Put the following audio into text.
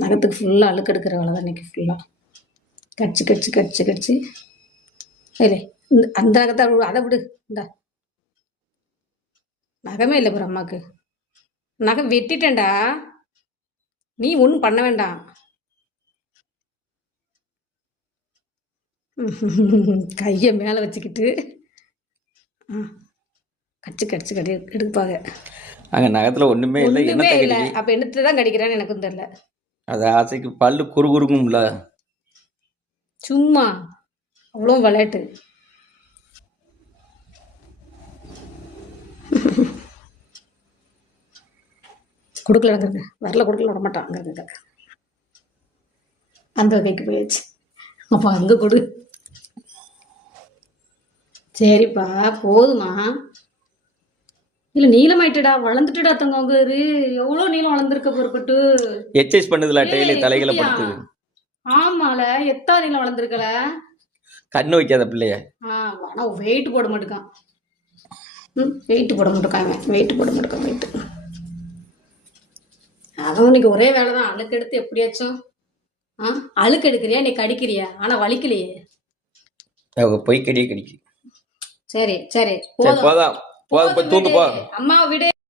நகத்துக்கு ஃபுல்லாக அழுக்கு எடுக்கிற வேலை தான் இன்னைக்கு ஃபுல்லாக. கடிச்சு கடிச்சு கடிச்சு கடிச்சு இல்லை அந்த நகத்தை அதை விடு. இந்த நகமே இல்லை பாரு அம்மாவுக்கு. நகை வெட்டிட்டேன்டா, நீ ஒன்றும் பண்ண வேண்டாம். கையை மேலே வச்சுக்கிட்டு கடிச்சு கடிச்சு எடுப்பாங்க. அங்கே நகத்தில் ஒன்றுமே இல்லை. ஒன்றுமே இல்லை. அப்போ என்னத்தை தான் கடிக்கிறான்னு எனக்கும் தெரியல. அது ஆசைக்கு பல்லு குறுகுறுக்கும்ல. சும்மா அவ்வளோ விளையாட்டு. கொடுக்கல அங்கே வரல, கொடுக்கல விட மாட்டான். அங்கே அந்த கைக்கு போயாச்சு. அப்போ அங்கே கொடு. சரிப்பா போதுமா. இல்லை நீளமாயிட்டுடா, வளர்ந்துட்டுடா தங்க. எவ்வளோ நீளம் வளர்ந்துருக்க பொறுப்பட்டு எக்ஸசைஸ் பண்ணுதுல, டெய்லி தலைகளை படுத்துது. ஆமால, எத்தா நீளம் வளர்ந்துருக்கல. கண்ணு வைக்காத பிள்ளைய. ஆனால் வெயிட் போட மாட்டேக்கான். வெயிட் போட மாட்டேக்காங்க, வெயிட் போட மாட்டேக்கான். வெயிட் அவன் இன்னைக்கு ஒரே வேலை தான். அழுக்கு எடுத்து எப்படியாச்சும் அழுக்கு எடுக்கிறியா, நீ கடிக்கிறியா? ஆனால் வலிக்கலையே. போய் கடிக்கு. சரி சரி போதும், தூந்து போ. அம்மா விடு.